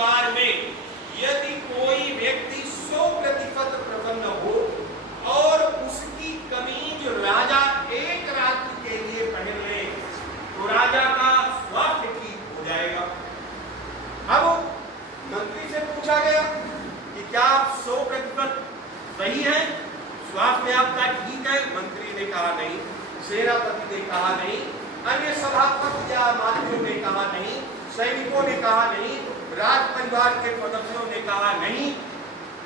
परिवार में यदि कोई व्यक्ति 100% प्रसन्न हो और उसकी कमीज राजा एक रात्रि के लिए पहन ले तो राजा का स्वास्थ्य ठीक हो जाएगा। अब मंत्री से पूछा गया कि क्या आप 100% सही है, स्वास्थ्य आपका ठीक है? मंत्री ने कहा नहीं, सेनापति ने कहा नहीं, अन्य सभापति या मंत्रियों ने कहा नहीं, सैनिकों ने कहा नहीं, राज परिवार के सदस्यों ने कहा नहीं।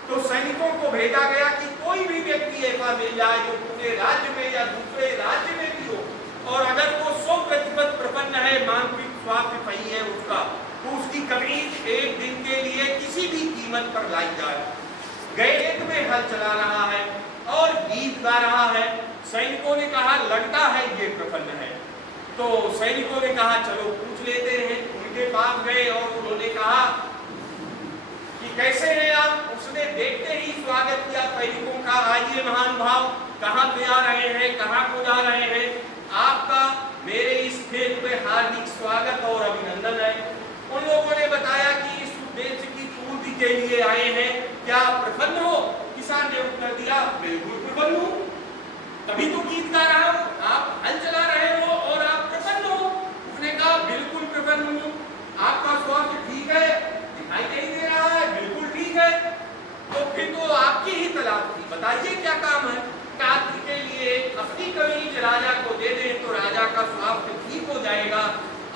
तो सैनिकों को भेजा गया कि कोई भी व्यक्ति ऐसा मिल जाए जो पूरे राज्य में या दूसरे राज्य में भी हो और अगर वो 100% प्रसन्न है, मानसिक स्वास्थ्य सही है उसका, तो उसकी कमीज एक दिन के लिए किसी भी कीमत पर लाई जाए। गैलेत में हल चला रहा है और गीत गा रहा है। सैनिकों ने कहा लगता है ये प्रसन्न है। तो सैनिकों ने कहा चलो पूछ लेते हैं। उनके पास गए और उन्होंने कहा कि कैसे हैं आप? उसने देखते ही स्वागत किया सैनिकों का, आइए महान भाव, कहाँ से आ रहे हैं, कहाँ को जा रहे हैं? आपका मेरे इस खेत में हार्दिक स्वागत और अभिनंदन है। उन लोगों ने बताया कि इस उद्देश्य की पूर्ति के लिए आए हैं, क्या आप प्रसन्न हो? किसान ने उत्तर दिया बिल्कुल प्रसन्न हूं, तभी तो गीत गा रहा हूं, आप हल चला रहे हो और आप प्रसन्न हो। उसने कहा बिल्कुल प्रसन्न हूं। आपका स्वास्थ्य ठीक है? दिखाई नहीं दे रहा है, बिल्कुल ठीक है। तो फिर तो आपकी ही तलाश थी, बताइए क्या काम है? रात्रि के लिए अपनी कमीज राजा को दे दें तो राजा का स्वास्थ्य ठीक हो जाएगा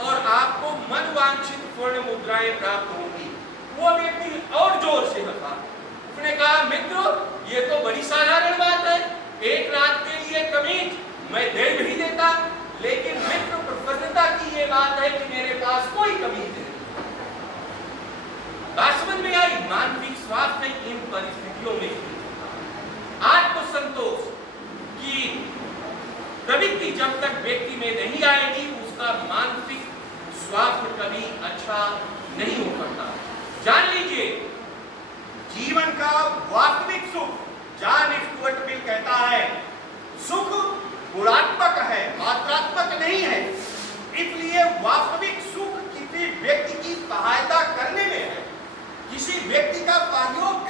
और आपको मनवांछित स्वर्ण मुद्राएं प्राप्त होंगी। वो व्यक्ति और जोर से हंसा। उसने कहा मित्र, ये तो बड़ी साधारण बात है, एक रात के लिए कमीज मैं दे भी देता, लेकिन मित्र प्रसन्नता की ये बात है कि मेरे पास कोई कमीज नहीं। बात समझ में आई? मानसिक स्वास्थ्य इन परिस्थितियों में आत्मसंतोष की प्रवृत्ति जब तक व्यक्ति में नहीं आएगी उसका मानसिक स्वास्थ्य कभी अच्छा नहीं हो सकता। जान लीजिए, जीवन का वास्तविक सुख, जॉन स्टुअर्ट मिल कहता है, सुख गुणात्मक है, मात्रात्मक नहीं है। इसलिए वास्तविक सुख किसी व्यक्ति की सहायता करने में है, किसी व्यक्ति का सहयोग